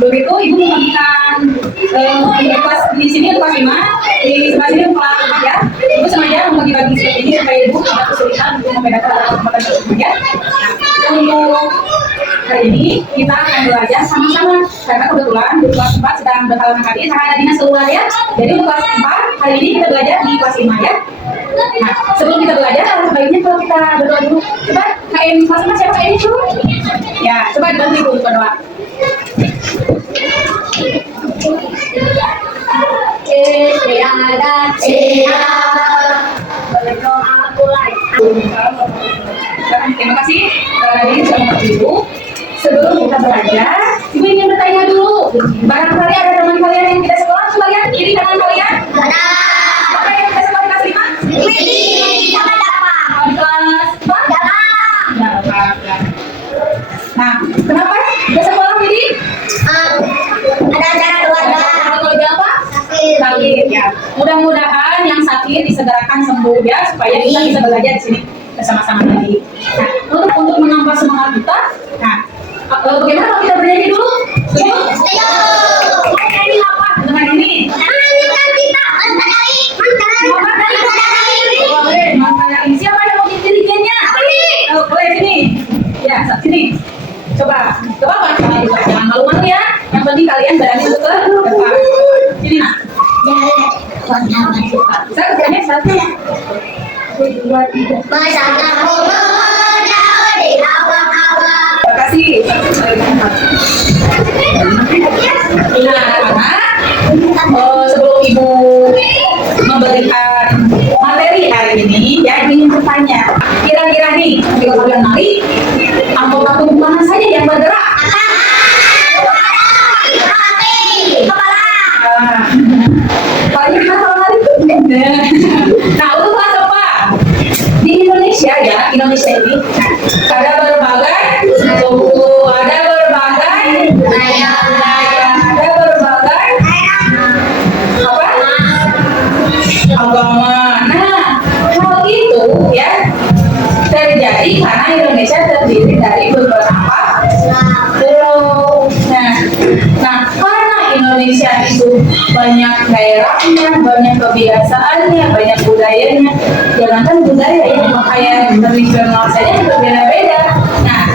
Begitu ibu membagikan kelas di sini kelas 5, di sebelah sini kelas 4 ya. Ibu sengaja membagi-bagi seperti ini supaya ibu tidak kesulitan untuk membedakan kesempatan tersebut ya. Nah, untuk hari ini kita akan belajar sama-sama karena kebetulan di kelas 4 sedang berhalangan hadir karena ada dinas keluar ya. Jadi untuk kelas 4 hari ini kita belajar di kelas 5 ya. Nah, sebelum kita belajar, sebaiknya kalau kita berdoa dulu. Coba KM kelas 5 siapa KM itu? Ya, coba dibantu ibu berdoa. Terima kasih ini sudah membantu ibu. Sebelum kita belajar, ibu ingin bertanya dulu. Barangkali ada teman kalian yang tidak sekolah, coba lihat kiri kanan kalian. Siapa yang tidak sekolah kelas 5? Di kelas 4? Nah, kenapa tidak sekolah Widi? Ada acara keluarga. Keluarga apa? Sakit ya. Mudah-mudahan yang sakit disegerakan sembuh ya supaya kita bisa belajar di sini bersama-sama lagi. Nah, untuk menambah semangat kita, nah, bagaimana kalau kita bernyanyi dulu? Setuju? Ini apa? Dengan ini? Siapa yang mau jadi dirijennya? Oh, boleh sini. Ya, sini. Coba Pak, jangan malu-malu ya. Yang penting kalian berani untuk ke depan. Sini nak. Saya kerjanya satu. 2, 3. Terima kasih. Nah, anak, sebelum ibu memberikan materi hari ini, ya ingin bertanya, kira-kira nih, ketika kalian nari, anggota tubuh mana saja yang bergerak? Paling mana kalau nari? Nah, untuk kelas apa? Di Indonesia ya, Indonesia ini ada berbagai suku, ada berbagai agama. Nah, hal itu ya terjadi karena Indonesia terdiri dari beberapa pulau. Nah, karena Indonesia itu banyak daerahnya, banyak kebiasaannya, banyak budayanya. Jangankan budaya yang pakaian tradisional saja berbeda-beda. Nah,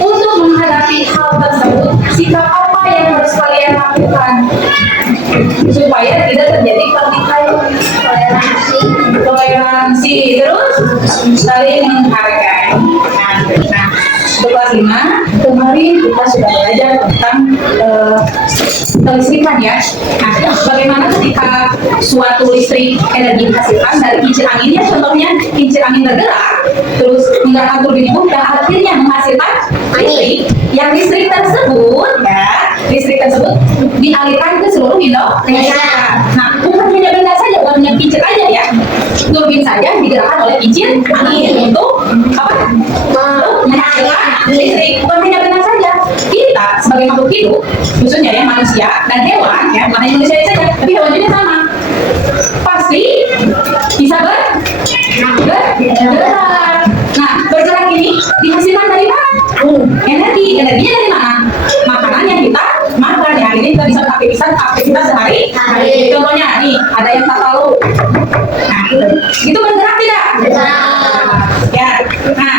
untuk menghadapi hal tersebut, sikap apa yang harus kalian lakukan supaya tidak terjadi pertikaian? Toleransi, terus saling menghargai. Nah, kelas 5 kemarin kita sudah belajar tentang kelistrikan ya. Nah, bagaimana ketika suatu listrik energi dihasilkan dari kincir anginnya, contohnya kincir angin bergerak, terus menggerakkan turbin itu dan akhirnya menghasilkan listrik. Yang listrik tersebut dialirkan ke seluruh Indonesia. Nah, bukan hanya benda saja, bukan hanya kincir aja ya. Turbin saja digerakkan oleh kincir angin untuk apa? Menghasilkan listrik. Bukan hanya benda saja. Kita sebagai makhluk hidup, khususnya ya manusia dan hewan ya, bukan hanya manusia saja, tapi hewan juga sama. Pasti bisa bergerak. Nah, bergerak ini dihasilkan dari mana? Energinya dari mana? Makanan yang kita makan ya, ini kita bisa aktivitas sehari-hari. Contohnya nih, ada yang tak tahu. Nah, itu bergerak tidak? Ya. Nah,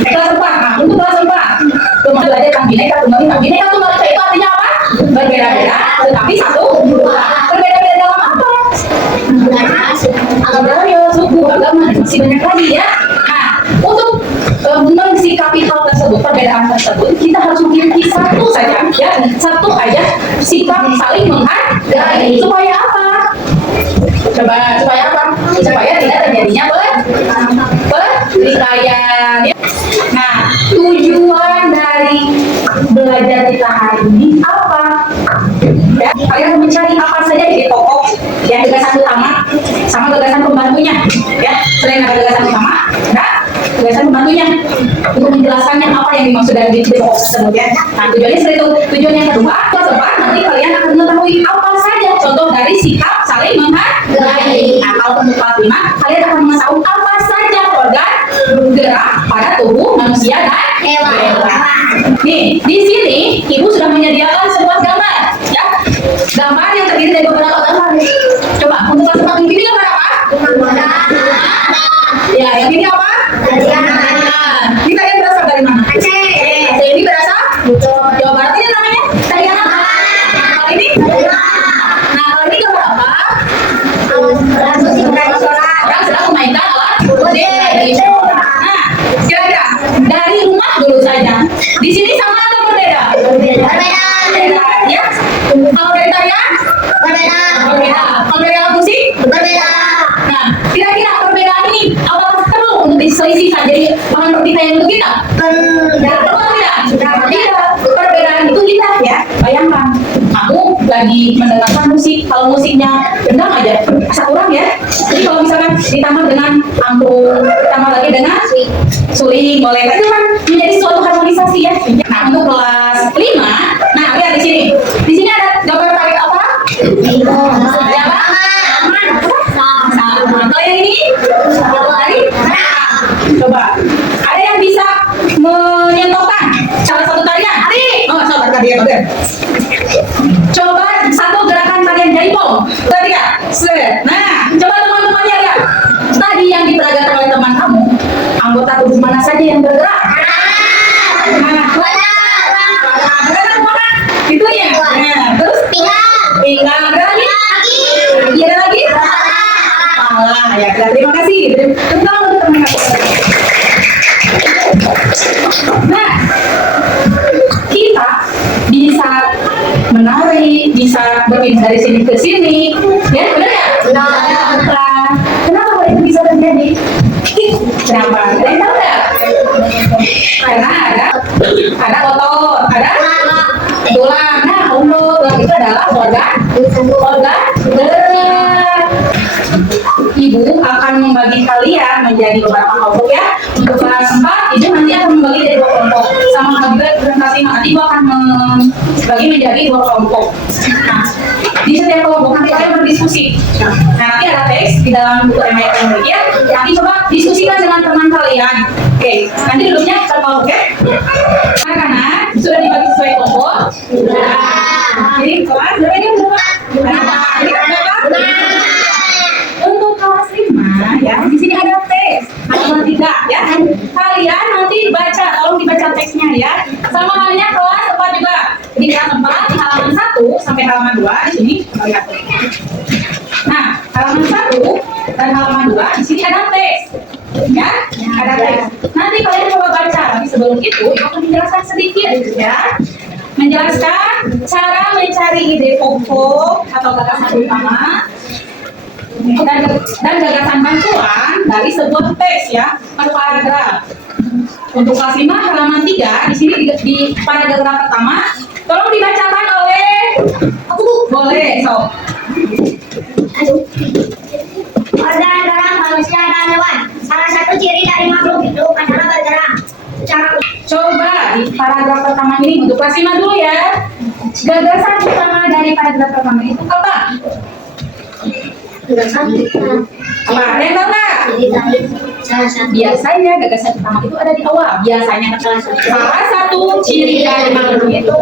kelas 4. Nah, untuk kelas 4, kemudian belajar tentang bineka tunggal ika. Bineka tunggal ika itu artinya apa? Berbeda-beda, tetapi satu. Berbeda-beda dalam apa? Budaya, suku, agama, dan masih banyak lagi ya. Nah, untuk mensikapi hal tersebut, perbedaan tersebut, kita harus memiliki satu saja sikap saling menghargai. Supaya apa? Supaya apa? Supaya tidak terjadinya pertikaian. Nah, tujuan dari belajar kita hari ini apa? Ya, kalian mencari apa saja di pokok yang gagasan utama sama gagasan pembantunya. Ya, selain ada gagasan utama, ada gagasan pembantunya untuk menjelaskannya apa yang dimaksud dari pokok tersebut ya. Nah, tujuannya seperti itu. Tujuan yang kedua, nanti kalian akan mengetahui apa saja contoh dari sikap saling menghargai. Nah, kalau untuk kelas 5, kalian akan mengetahui apa saja organ bergerak pada tubuh manusia dan hewan. Nih, di sini ibu sudah menyediakan sebuah gambar. Kalau dari tarian? Berbeda. Berbeda. Kalau dari alat musik? Berbeda. Nah, kira-kira perbedaan ini apakah perlu untuk diselisihkan jadi bahan pertikaian untuk kita? Ya, perlu tidak? Tidak. Perbedaan itu kita ya. Bayangkan, kamu lagi mendengarkan musik, kalau musiknya gendang aja, asal kurang ya. Jadi kalau misalkan ditambah dengan angklung, ditambah lagi dengan suling, boleh. Itu kan menjadi suatu harmonisasi ya. Nah, untuk kelas 5, nah lihat di sini. Di sini ada gambar tarik apa? Ada apa? Sama. Kalau yang ini? Tarik? Coba. Ada yang bisa menyentuhkan salah satu tarian? Oh, coba tarian. Coba satu gerakan tarian jaipong. Ketika, nah, coba teman-temannya lihat. Tadi yang diperagakan oleh teman kamu, anggota tubuh mana saja yang bergerak? Nah, bergerak mana? Itu ya. Nah, terus pinggang. Ada lagi? Iya, ada lagi? Alah, ya. Terima kasih. Tepuk tangan untuk teman kamu. Nah, kita bisa menari, bisa berpindah dari sini ke sini, ya benar ya? Benar. Kenapa itu bisa terjadi? Kenapa? Ada yang tahu nggak? Karena ada otot, ada tulang. Nah, untuk tulang itu adalah organ gerak. Ibu akan membagi kalian menjadi beberapa kelompok ya. Untuk kelas 4, Ibu nanti akan membagi dari 2 kelompok. Sama juga presentasi nanti Ibu akan membagi menjadi 2 kelompok. Nah, di setiap kelompok nanti kalian berdiskusi. Nah, nanti ada teks di dalam buku remaja kalian ya. Nanti coba diskusikan dengan teman kalian. Oke, nanti duduknya kita kelompok ya. Anak-anak sudah dibagi sesuai kelompok. Jadi kelas berapa? Untuk kelas 5 ya, di sini ada tes halaman 3 ya. Kalian nanti baca, tolong dibaca teksnya ya. Sama halnya kelas 4 juga. Jadi kelas 4 di halaman 1 sampai halaman 2 di sini lihat. Nah, halaman 1 dan halaman 2 di sini ada teks. Ya, ada teks. Nanti kalian coba baca, tapi sebelum itu aku menjelaskan sedikit ya. Menjelaskan cara mencari ide pokok atau gagasan utama dan gagasan bantuan dari sebuah teks ya, per paragraf. Untuk kelas 5 halaman 3 di sini di paragraf pertama tolong dibacakan oleh aku. Boleh, so. Organ gerak manusia dan hewan. Salah satu ciri dari makhluk hidup adalah bergerak. Coba di paragraf pertama ini untuk kelas 5 dulu ya. Gagasan utama dari paragraf pertama itu apa? Apa? Ada yang tahu nggak? Biasanya gagasan utama itu ada di awal. Biasanya salah satu ciri dari makhluk itu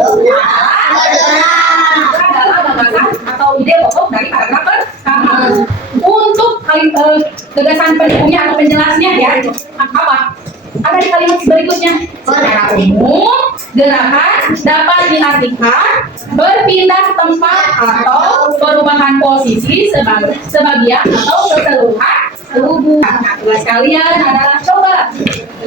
adalah gagasan atau ide pokok dari paragraf pertama. Untuk gagasan pendukungnya atau penjelasnya ya, apa? Ada di kalimat berikutnya. Secara umum, gerakan dapat diartikan berpindah tempat atau perubahan posisi sebagian atau keseluruhan tubuh. Nah, tugas kalian adalah coba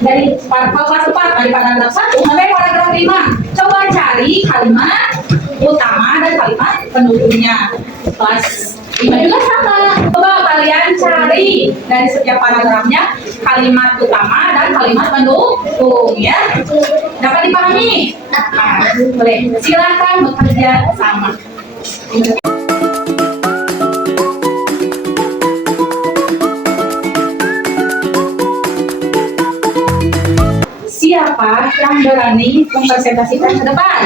dari kelas 4 dari paragraf 1 sampai paragraf 5. Coba cari kalimat utama dan kalimat pendukungnya. Kelas 5 juga sama. Coba kalian cari dari setiap paragrafnya kalimat utama dan kalimat pendukung ya. Dapat dipahami? Nah, boleh. Silakan bekerja sama. Siapa yang berani mempresentasikan ke depan?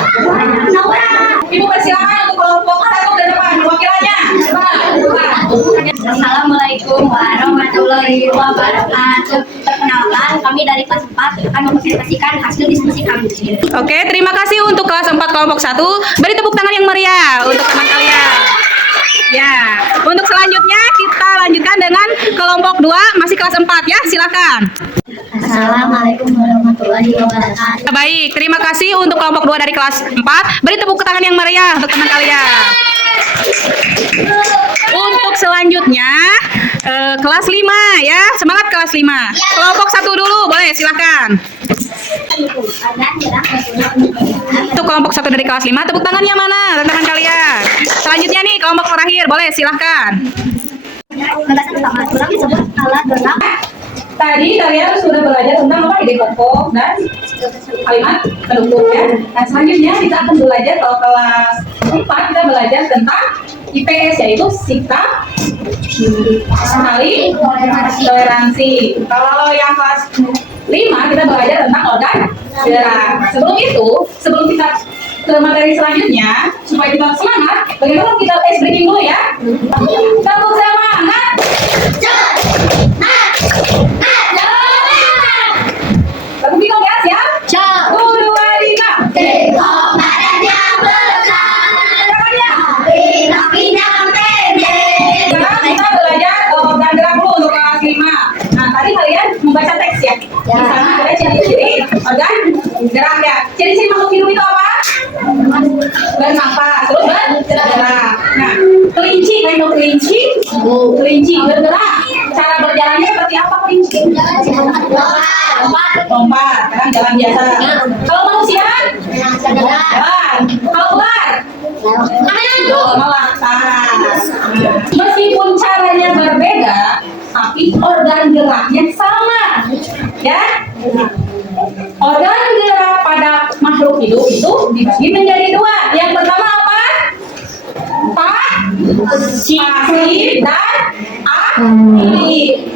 Ibu persilakan untuk kelompok 1 ke depan wakilannya. Assalamualaikum warahmatullahi wabarakatuh. Perkenalkan, kami dari kelas 4 akan mempresentasikan hasil diskusi kami. Oke, terima kasih untuk kelas 4 kelompok 1. Beri tepuk tangan yang meriah untuk teman kalian. Ya, untuk selanjutnya kita lanjutkan dengan kelompok 2 masih kelas 4 ya, silakan. Assalamualaikum warahmatullahi wabarakatuh. Baik, terima kasih untuk kelompok 2 dari kelas 4. Beri tepuk tangan yang meriah untuk teman kalian. Untuk selanjutnya kelas 5 ya. Semangat kelas 5. Kelompok 1 dulu, boleh silakan. Untuk kelompok 1 dari kelas 5, tepuk tangannya mana? Teman kalian. selanjutnya nih kelompok terakhir, boleh silahkan. Pembahasan pertama, kurang disebut alat gerak. Tadi kalian sudah belajar tentang apa ide pokok dan kalimat pendukung ya. Nah selanjutnya kita akan belajar kalau kelas 4 kita belajar tentang IPS yaitu sikap, kenali, toleransi. Kalau yang kelas 5 kita belajar tentang organ gerak. Sebelum itu, sebelum kita ke materi selanjutnya, supaya kita semangat, bagaimana kita ice breaking dulu ya? Tepuk semangat. Tepuk bingung ya, siap? Siap. 1, 2, 3. Tengok badannya besar, kakinya pendek. Sekarang kita belajar organ gerak dulu untuk kelas 5. Nah, tadi kalian membaca teks ya. Di sana ada ciri-ciri organ gerak ya. Ciri-ciri makhluk hidup itu apa? Bernapas, terus bergerak. Nah, kelinci, kalian tahu kelinci? Kelinci bergerak. Cara berjalannya seperti apa kelinci? Lompat, kan jalan biasa. Kalau manusia? Jalan. Kalau ular? Melangkah. Meskipun caranya berbeda, tapi organ geraknya sama. Ya? Organ gerak pada makhluk hidup itu dibagi menjadi dua. Yang pertama apa? Pasif dan aktif.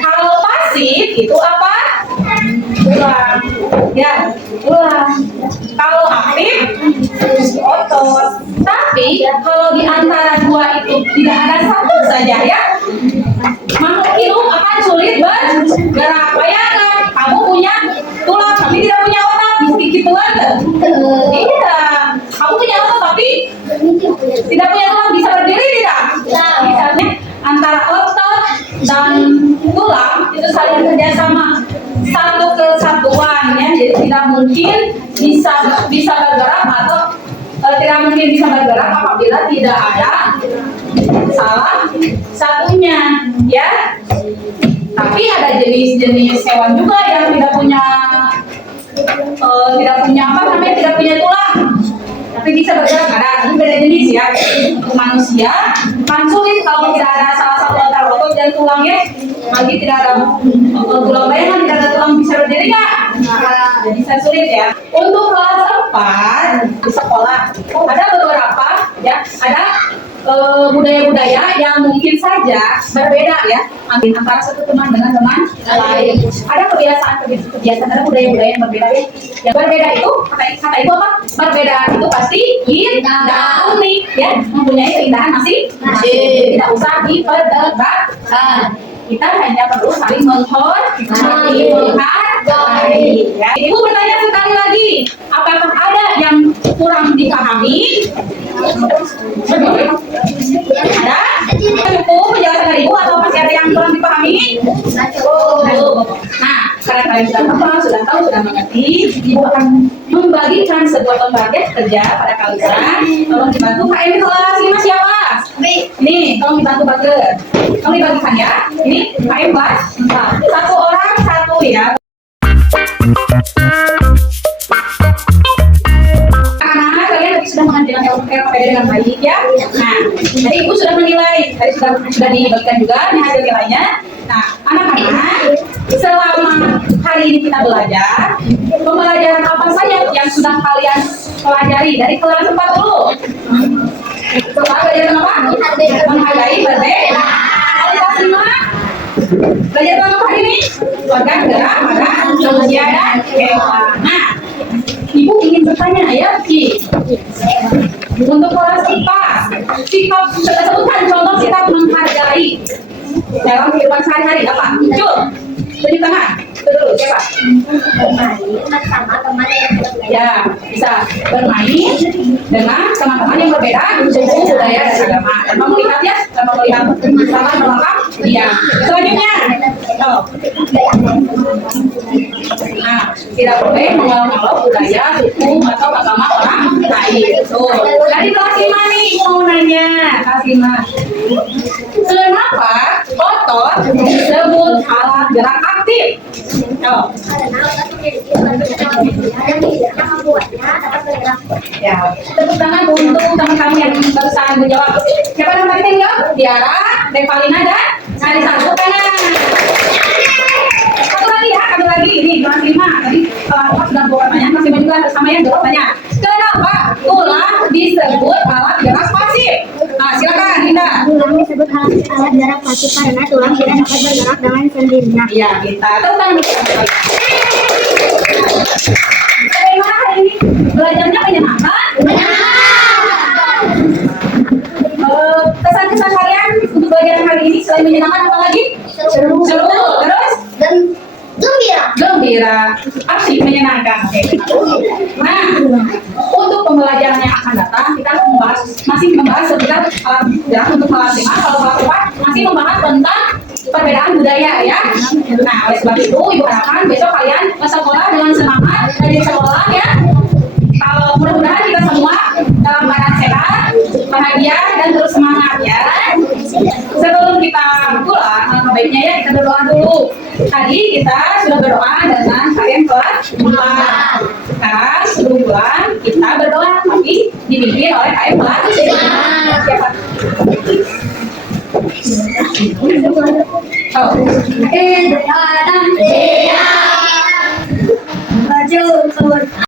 Kalau pasif itu apa? Ulang. Ya, ulang. Kalau aktif otot. Tapi kalau di antara dua itu tidak ada satu saja ya, makhluk hidup akan sulit bergerak. Bayangkan kamu punya tulang tapi tidak punya otak, gitu kan? Iya, kamu punya otak tapi tidak punya tulang, bisa berdiri tidak? Misalnya antara otot dan tulang itu saling kerjasama, satu kesatuan ya, jadi tidak mungkin bisa bergerak atau tidak mungkin bisa bergerak apabila tidak ada salah satunya ya. Tapi ada jenis-jenis hewan juga yang tidak punya tidak punya tulang tapi bisa bergerak. Ada beda jenis ya. Untuk manusia kan sulit kalau tidak ada salah satu antara otot dan tulangnya, lagi tidak ada tulang bayangan, tidak ada tulang bisa berdiri nggak? Jadi saya sulit ya. Untuk kelas 4 di sekolah ada beberapa ya, ada budaya-budaya yang mungkin saja berbeda ya antara satu teman dengan teman lain. Ada kebiasaan, ada budaya-budaya yang berbeda ya. Yang berbeda itu kata itu apa? Berbeda itu pasti indah, unik ya, mempunyai keindahan masing-masing. Tidak usah diperdebatkan. Kita hanya perlu saling menghargai. Ya. Ibu bertanya sekali lagi, apakah ada yang kurang dipahami? Ada? Cukup penjelasan dari ibu atau masih ada yang kurang dipahami? Nah, karena kalian sudah tahu, sudah mengerti, ibu akan membagikan sebuah pembagian kerja pada kalian. Tolong dibantu. KM kelas 5 siapa? Ini, tolong dibantu bagian. Tolong dibagikan ya. Ini KM kelas 4. Satu orang satu ya. Karena kalian tadi sudah mengajarkan LPPD dengan baik ya. Nah, tadi ibu sudah menilai, tadi sudah dibagikan juga nih hasil nilainya. Nah, anak-anak, selama hari ini kita belajar, pembelajaran apa saja yang sudah kalian pelajari dari kelas 4 dulu? Belajar apa? Menghargai berbeda. Kualitas 5. Belajar tentang apa hari ini? Organ gerak pada manusia dan hewan. Nah, ibu ingin bertanya ya, Ki. Untuk kelas 4, sikap, sebutkan contoh sikap menghargai dalam kehidupan sehari-hari apa? Jul, tunjuk tangan. Dulu, siapa? Bermain bersama teman yang berbeda. Ya, bisa bermain dengan teman-teman yang berbeda suku, budaya, dan agama. Tanpa melihat ya, tanpa melihat latar belakang dia. Selanjutnya, nah, tidak boleh mengolok-olok budaya, suku, atau agama orang lain. Tuh, dari kelas 5 nih, mau nanya, kelas 5. Kenapa otot disebut alat gerak aktif? spasi. Oh. Karena otak memiliki suatu kemampuan yang tidak membuatnya dapat bergerak. Ya, tepuk tangan untuk teman-teman yang barusan menjawab. Siapa nama kita yang jawab? Tiara, Revalina, dan Salisa. Tepuk tangan. Satu lagi. Ini kelas 5. Tadi aku sudah buat pertanyaan, masih banyak juga sama yang jawab banyak. Kenapa tulang disebut alat gerak pasif? Nah, silakan Linda. Tulang disebut alat gerak pasif karena tulang tidak dapat bergerak dengan sendirinya. Iya, kita tepuk tangan. Bagaimana hari ini? Belajarnya menyenangkan? Kesan-kesan kalian untuk belajar hari ini selain menyenangkan apa lagi? Seru. Terus? Dan Gembira, asik, menyenangkan. Oke. Nah, untuk pembelajaran yang akan datang, kita masih membahas seputar alat gerak untuk kelas 5. Kalau kelas 4 masih membahas tentang perbedaan budaya ya. Nah, oleh sebab itu, Ibu harapkan besok kalian ke sekolah dengan semangat dan di sekolah ya. Kalau mudah-mudahan kita semua dalam keadaan sehat, bahagia dan terus semangat ya. Sebelum kita pulang, baiknya ya kita berdoa dulu. Tadi kita sudah berdoa dengan kalian kelas 4. Sekarang sebelum pulang kita berdoa tapi dipimpin oleh kalian kelas 5. Siapa? Oh.